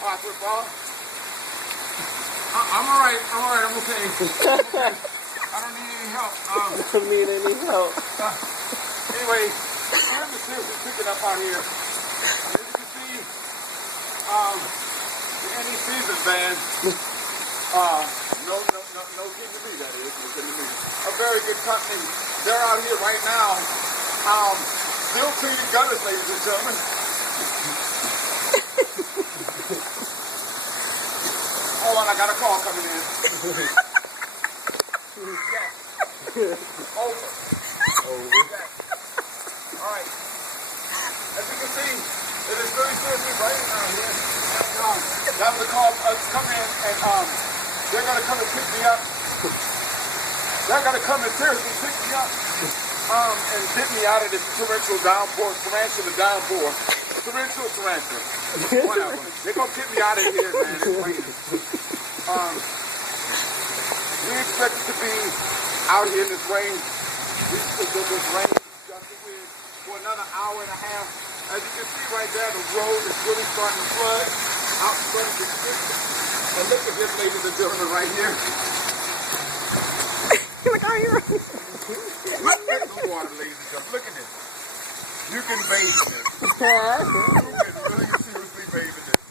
All right, football. I'm all right. I'm okay. I don't need any help. Don't need any help. Anyway, I'm seriously picking up out here. As you can see, the any season band. No kidding to me, that is. No kidding to me. A very good company. They're out here right now. Still cleaning gutters, ladies and gentlemen. Hold on, I got a call coming in. Yes. Over. Yes. All right. As you can see, it is very seriously raining out here. That was a call come in and they're gonna come and pick me up. They're gonna come and seriously pick me up and get me out of this torrential downpour. Whatever. They're gonna get me out of here, man. It's raining. We expect it to be out here in this rain. This rain for another hour and a half. As you can see right there, the road is really starting to flood out in front of the distance. And look at this, ladies and gentlemen, right here. Look out here. Look at the water, ladies and gentlemen. Look at this. You can bathe in this. You can really seriously bathe in this.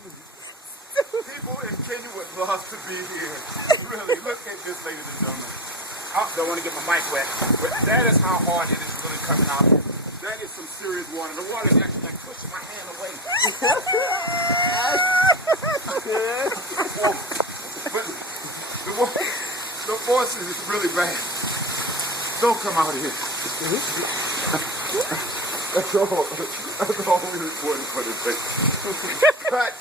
People in Kenya would love to be here. Really, look at this, ladies and gentlemen. I don't want to get my mic wet, but that is how hard it is really coming out here. That is some serious water. The water is actually like pushing my hand away. But the forces is really bad. Don't come out here. That's all we reported for today. Cut.